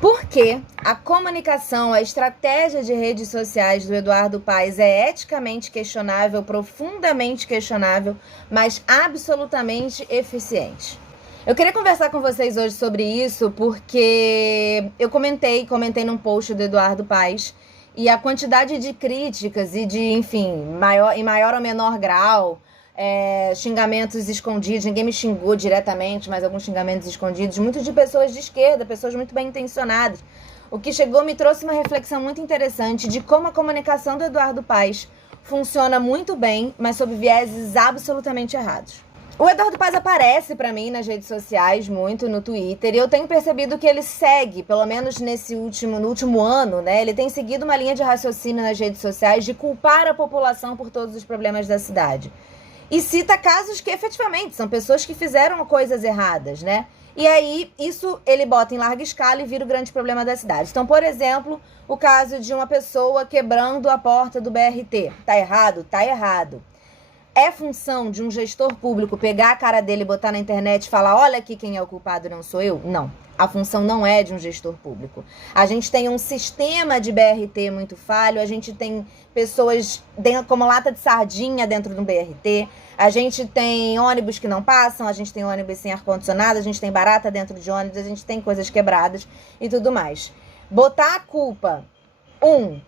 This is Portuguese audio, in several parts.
Por que a comunicação, a estratégia de redes sociais do Eduardo Paes é eticamente questionável, profundamente questionável, mas absolutamente eficiente? Eu queria conversar com vocês hoje sobre isso porque eu comentei num post do Eduardo Paes e a quantidade de críticas e de, enfim, em maior ou menor grau, xingamentos escondidos, ninguém me xingou diretamente, mas alguns xingamentos escondidos, muito de pessoas de esquerda, pessoas muito bem intencionadas. O que chegou me trouxe uma reflexão muito interessante de como a comunicação do Eduardo Paes funciona muito bem, mas sob vieses absolutamente errados. O Eduardo Paes aparece para mim nas redes sociais, muito no Twitter, e eu tenho percebido que ele segue, pelo menos no último ano, né? Ele tem seguido uma linha de raciocínio nas redes sociais de culpar a população por todos os problemas da cidade. E cita casos que efetivamente são pessoas que fizeram coisas erradas, né? E aí, isso ele bota em larga escala e vira o grande problema da cidade. Então, por exemplo, o caso de uma pessoa quebrando a porta do BRT. Tá errado? Tá errado. É função de um gestor público pegar a cara dele, botar na internet e falar, olha aqui quem é o culpado, não sou eu? Não. A função não é de um gestor público. A gente tem um sistema de BRT muito falho, a gente tem pessoas como lata de sardinha dentro de um BRT, a gente tem ônibus que não passam, a gente tem ônibus sem ar-condicionado, a gente tem barata dentro de ônibus, a gente tem coisas quebradas e tudo mais. Botar a culpa,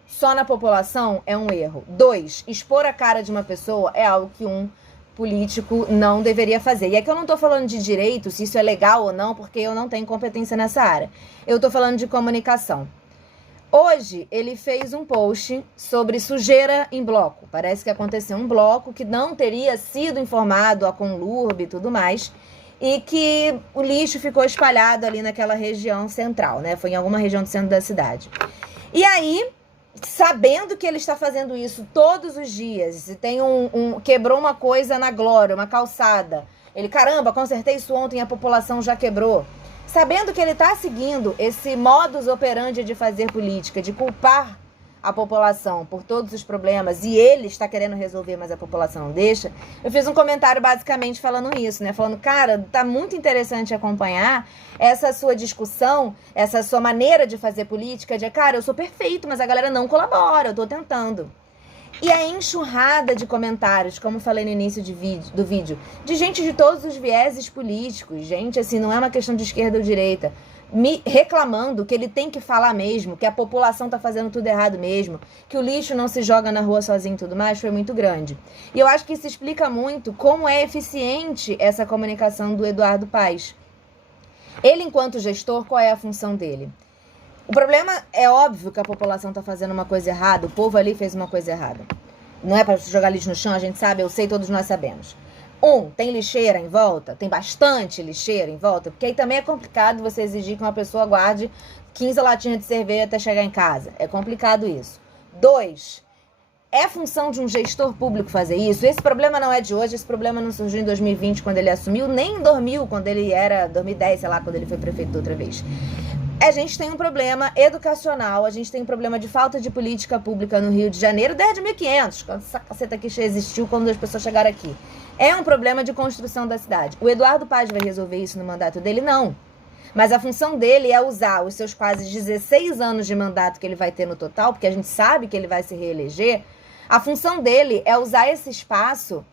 só na população é um erro. 2, expor a cara de uma pessoa é algo que um político não deveria fazer. E aqui eu não tô falando de direito, se isso é legal ou não, porque eu não tenho competência nessa área. Eu tô falando de comunicação. Hoje, ele fez um post sobre sujeira em bloco. Parece que aconteceu um bloco que não teria sido informado a Conlurb e tudo mais, e que o lixo ficou espalhado ali naquela região central, né? Foi em alguma região do centro da cidade. E aí, sabendo que ele está fazendo isso todos os dias, e tem quebrou uma coisa na Glória, uma calçada. Ele, caramba, consertei isso ontem e a população já quebrou. Sabendo que ele está seguindo esse modus operandi de fazer política, de culpar a população por todos os problemas, e ele está querendo resolver, mas a população não deixa, eu fiz um comentário basicamente falando isso, né? Falando, cara, tá muito interessante acompanhar essa sua discussão, essa sua maneira de fazer política, de, cara, eu sou perfeito, mas a galera não colabora, eu tô tentando. E a enxurrada de comentários, como falei no início do vídeo, de gente de todos os vieses políticos, gente, assim, não é uma questão de esquerda ou direita, me reclamando que ele tem que falar mesmo, que a população tá fazendo tudo errado mesmo, que o lixo não se joga na rua sozinho e tudo mais, foi muito grande. E eu acho que isso explica muito como é eficiente essa comunicação do Eduardo Paes. Ele, enquanto gestor, qual é a função dele? O problema é óbvio que a população tá fazendo uma coisa errada, o povo ali fez uma coisa errada. Não é para jogar lixo no chão, a gente sabe, eu sei, todos nós sabemos. Tem lixeira em volta? Tem bastante lixeira em volta? Porque aí também é complicado você exigir que uma pessoa guarde 15 latinhas de cerveja até chegar em casa. É complicado isso. 2, é função de um gestor público fazer isso? Esse problema não é de hoje, esse problema não surgiu em 2020 quando ele assumiu, nem em 2000, quando ele era 2010, sei lá, quando ele foi prefeito outra vez. A gente tem um problema educacional, a gente tem um problema de falta de política pública no Rio de Janeiro desde 1500, quando essa caceta aqui existiu, quando as pessoas chegaram aqui. É um problema de construção da cidade. O Eduardo Paes vai resolver isso no mandato dele? Não. Mas a função dele é usar os seus quase 16 anos de mandato que ele vai ter no total, porque a gente sabe que ele vai se reeleger, a função dele é usar esse espaço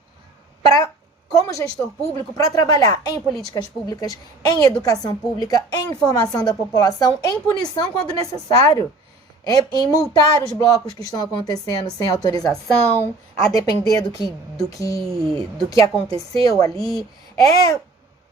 como gestor público, para trabalhar em políticas públicas, em educação pública, em informação da população, em punição quando necessário, em multar os blocos que estão acontecendo sem autorização, a depender do que aconteceu ali,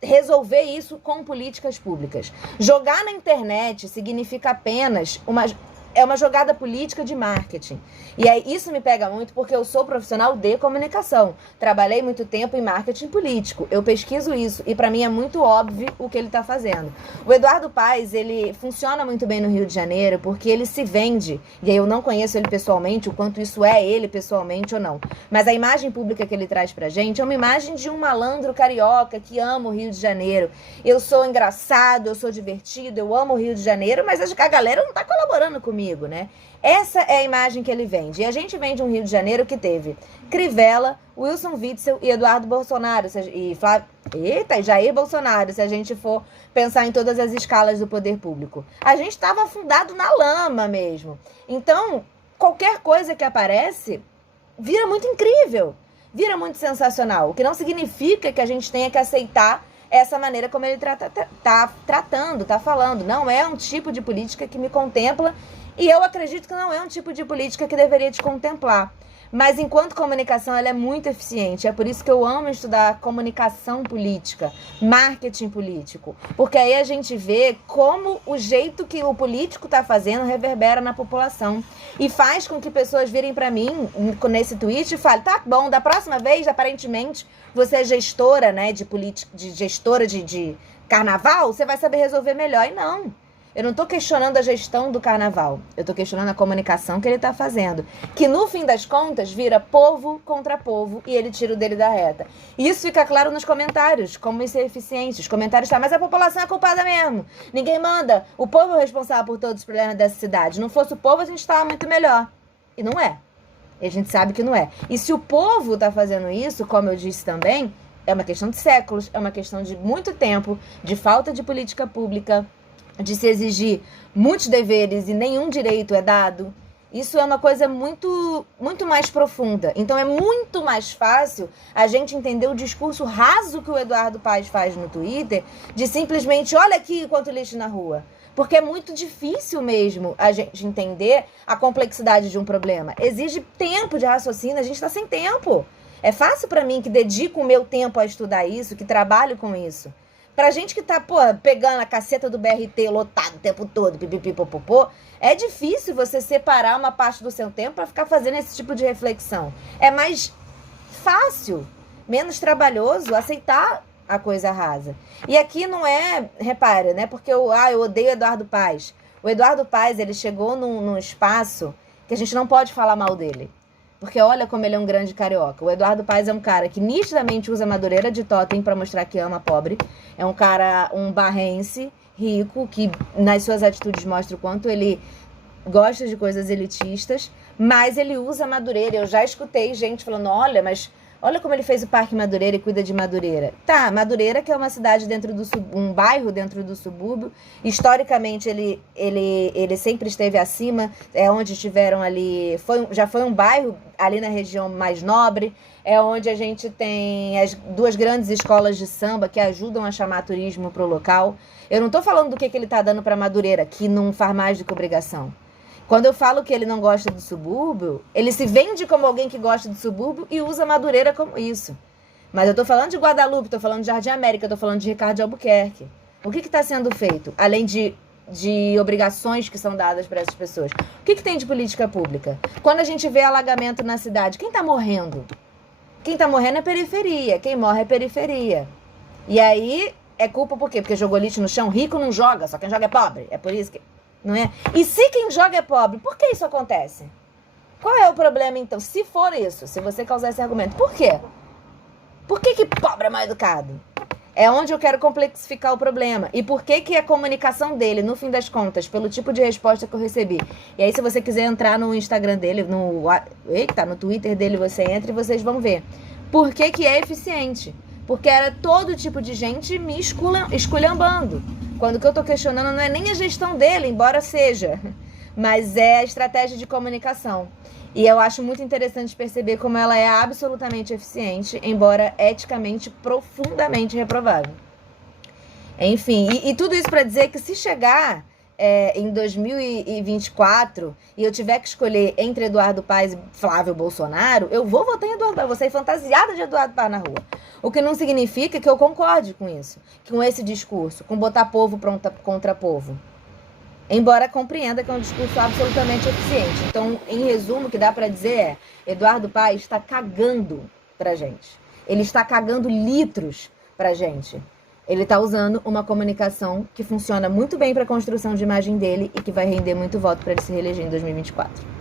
resolver isso com políticas públicas. Jogar na internet significa apenas uma jogada política de marketing. E aí isso me pega muito porque eu sou profissional de comunicação. Trabalhei muito tempo em marketing político. Eu pesquiso isso e para mim é muito óbvio o que ele está fazendo. O Eduardo Paes, ele funciona muito bem no Rio de Janeiro porque ele se vende. E aí eu não conheço ele pessoalmente, o quanto isso é ele pessoalmente ou não. Mas a imagem pública que ele traz pra gente é uma imagem de um malandro carioca que ama o Rio de Janeiro. Eu sou engraçado, eu sou divertido, eu amo o Rio de Janeiro, mas a galera não tá colaborando comigo. comigo, né? Essa é a imagem que ele vende. E a gente vem de um Rio de Janeiro que teve Crivella, Wilson Witzel e Eduardo Bolsonaro, e Jair Bolsonaro, se a gente for pensar em todas as escalas do poder público. A gente estava afundado na lama mesmo. Então, qualquer coisa que aparece vira muito incrível, vira muito sensacional, o que não significa que a gente tenha que aceitar essa maneira como ele tá falando. Não é um tipo de política que me contempla e eu acredito que não é um tipo de política que deveria te contemplar. Mas enquanto comunicação, ela é muito eficiente. É por isso que eu amo estudar comunicação política, marketing político. Porque aí a gente vê como o jeito que o político está fazendo reverbera na população. E faz com que pessoas virem para mim nesse tweet e falem, tá bom, da próxima vez, aparentemente, você é gestora, né, de carnaval, você vai saber resolver melhor. E não. Eu não estou questionando a gestão do carnaval. Eu estou questionando a comunicação que ele está fazendo. Que, no fim das contas, vira povo contra povo e ele tira o dele da reta. E isso fica claro nos comentários, como isso é eficiente. Os comentários mas a população é culpada mesmo. Ninguém manda. O povo é o responsável por todos os problemas dessa cidade. Não fosse o povo, a gente estava muito melhor. E não é. E a gente sabe que não é. E se o povo está fazendo isso, como eu disse também, é uma questão de séculos, é uma questão de muito tempo, de falta de política pública, de se exigir muitos deveres e nenhum direito é dado. Isso é uma coisa muito, muito mais profunda. Então é muito mais fácil a gente entender o discurso raso que o Eduardo Paes faz no Twitter, de simplesmente, olha aqui quanto lixo na rua. Porque é muito difícil mesmo a gente entender a complexidade de um problema. Exige tempo de raciocínio, a gente está sem tempo. É fácil para mim, que dedico o meu tempo a estudar isso, que trabalho com isso. Pra gente que tá, pegando a caceta do BRT lotado o tempo todo, pipipipopopô, é difícil você separar uma parte do seu tempo pra ficar fazendo esse tipo de reflexão. É mais fácil, menos trabalhoso aceitar a coisa rasa. E aqui não é, repara, né, porque eu odeio Eduardo Paes. O Eduardo Paes, ele chegou num espaço que a gente não pode falar mal dele. Porque olha como ele é um grande carioca. O Eduardo Paes é um cara que nitidamente usa madureira de totem pra mostrar que ama pobre. É um cara, um barrense, rico, que nas suas atitudes mostra o quanto ele gosta de coisas elitistas, mas ele usa Madureira. Eu já escutei gente falando, olha como ele fez o Parque Madureira e cuida de Madureira. Tá, Madureira, que é uma cidade um bairro dentro do subúrbio. Historicamente, ele sempre esteve acima, é onde tiveram ali, já foi um bairro ali na região mais nobre, é onde a gente tem as duas grandes escolas de samba que ajudam a chamar turismo para o local. Eu não tô falando do que ele tá dando para Madureira, que não faz mais do que obrigação. Quando eu falo que ele não gosta do subúrbio, ele se vende como alguém que gosta do subúrbio e usa Madureira como isso. Mas eu tô falando de Guadalupe, tô falando de Jardim América, tô falando de Ricardo de Albuquerque. O que está sendo feito? Além de obrigações que são dadas para essas pessoas. O que tem de política pública? Quando a gente vê alagamento na cidade, quem tá morrendo? Quem tá morrendo é periferia. Quem morre é periferia. E aí, é culpa por quê? Porque jogou lixo no chão? Rico não joga, só quem joga é pobre. É por isso que... Não é? E se quem joga é pobre, por que isso acontece? Qual é o problema, então? Se for isso, se você causar esse argumento, por quê? Por que pobre é mal educado? É onde eu quero complexificar o problema. E por que a comunicação dele, no fim das contas, pelo tipo de resposta que eu recebi. E aí, se você quiser entrar no Instagram dele, no Twitter dele, você entra e vocês vão ver. Por que é eficiente? Porque era todo tipo de gente me esculhambando. Quando o que eu tô questionando não é nem a gestão dele, embora seja, mas é a estratégia de comunicação. E eu acho muito interessante perceber como ela é absolutamente eficiente, embora eticamente profundamente reprovável. Enfim, e tudo isso para dizer que se chegar em 2024 e eu tiver que escolher entre Eduardo Paes e Flávio Bolsonaro, eu vou votar em Eduardo Paes, vou sair fantasiada de Eduardo Paes na rua. O que não significa que eu concorde com isso, com esse discurso, com botar povo contra povo. Embora compreenda que é um discurso absolutamente eficiente. Então, em resumo, o que dá para dizer é: Eduardo Paes está cagando pra gente. Ele está cagando litros pra gente. Ele está usando uma comunicação que funciona muito bem para a construção de imagem dele e que vai render muito voto para ele se reeleger em 2024.